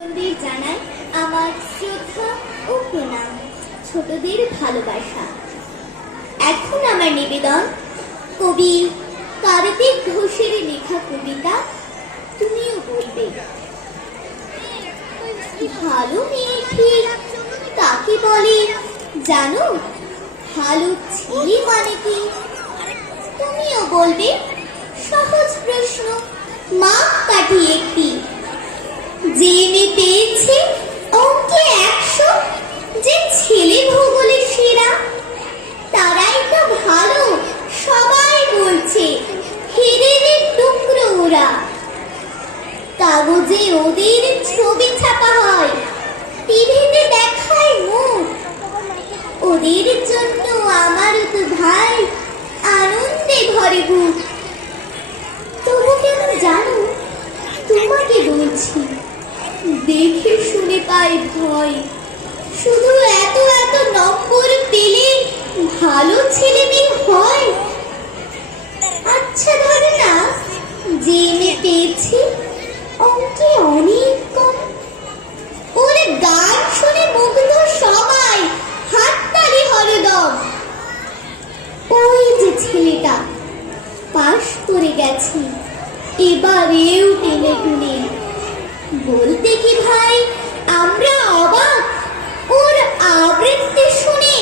বন্ধুদের জানাই আমার শ্রদ্ধা ও প্রণাম, ছোটদের ভালোবাসা। এখন আমার নিবেদন কবি কার্তিক ঘোষের লেখা কবিতা তুমিও বলবে। ভালো মেয়ে ঠিক কাকে বলে জানো? ভালো ছেলে মানে কি? তুমিও বলবে। সহজ প্রশ্ন, মাপ কাঠি একটি। যে মেয়ে পেয়েছে অঙ্কে 100, যে ছেলে ভূগোলে সেরা, তারাই তো ভালো সবাই বলছে। হেরের টুকরো ওরা। কাগজে ওদের ছবি ছাপা হয়, টিভিতে দেখায় মুখ। ওদের জন্য আমারও তো ভাই আনন্দে ভরে বুক। তবু কেন জানো তোমাকে বলছি, দেখে শুনে পাই ভয়। শুধু এত এত নম্বর পেলে ভালো ছেলে মেয়ে হয়? আচ্ছা ধরে না, যে মেয়ে পেয়েছে অঙ্কে অনেক কম, ওর গান শুনে মুগ্ধ সবাই, হাততালি হরদম। ওই যে ছেলেটা পাশ করে গেছে, এবারেও টেনে টুনে। বলতে কি ভাই আমরা অবাক ওর আবৃত্তি শুনে।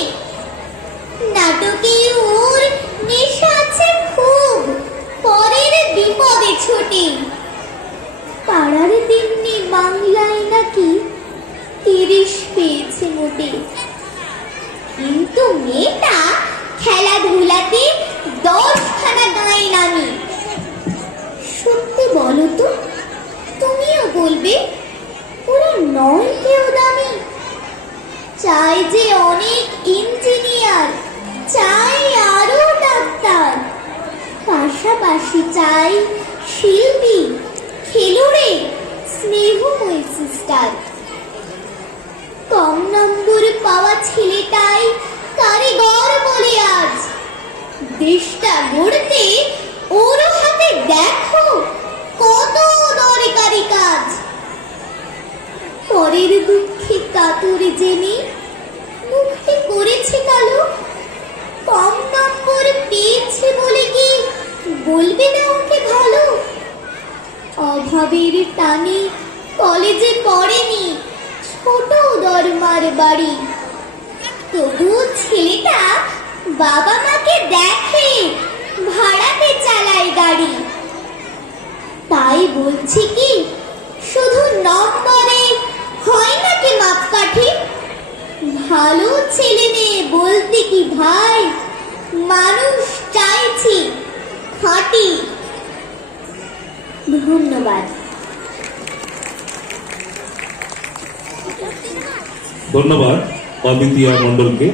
নাটকে ওর নেশা আছে খুব, পরের বিপদে ছোটে। পাড়ার দিনে বাংলায় নাকি 30 পেয়েছে মোটে। কিন্তু মেয়েটা খেলাধুলাতে 10খানা গায়ে নামি। সত্যি বলো তো, তুমিও বলবে ওরা নয় কেউ দামি। চাই যে অনেক ইঞ্জিনিয়ার, চাই আরো ডাক্তার, পাশাপাশি চাই শিল্পী, খেলুড়ে, স্নেহময় সিস্টার। কম নম্বর পাওয়া ছেলেটাই কারিগর বলে আজ। দেশটা গড়তে ওর হাতে দেখো কত দরকারি কাজ। পরের দুঃখে কাতর জেনে মুখটি করেছে কালো। কম নম্বর পেয়েছে বলে কি বলবে না ওকে ভালো? অভাবের টানে কলেজে পড়েনি, ছোট দরমার বাড়ি। তবু ছেলেটা বাবা মাকে দেখে, ভাড়াতে চালায় গাড়ি। তাই বলছি কি শুধু নম্বরে হয় নাকি মাপকাঠি? ভালো ছেলে মেয়ে বলতে কি ভাই মানুষ চাইছি খাঁটি। ধন্যবাদ। ধন্যবাদ অদিতিয়া মণ্ডলকে।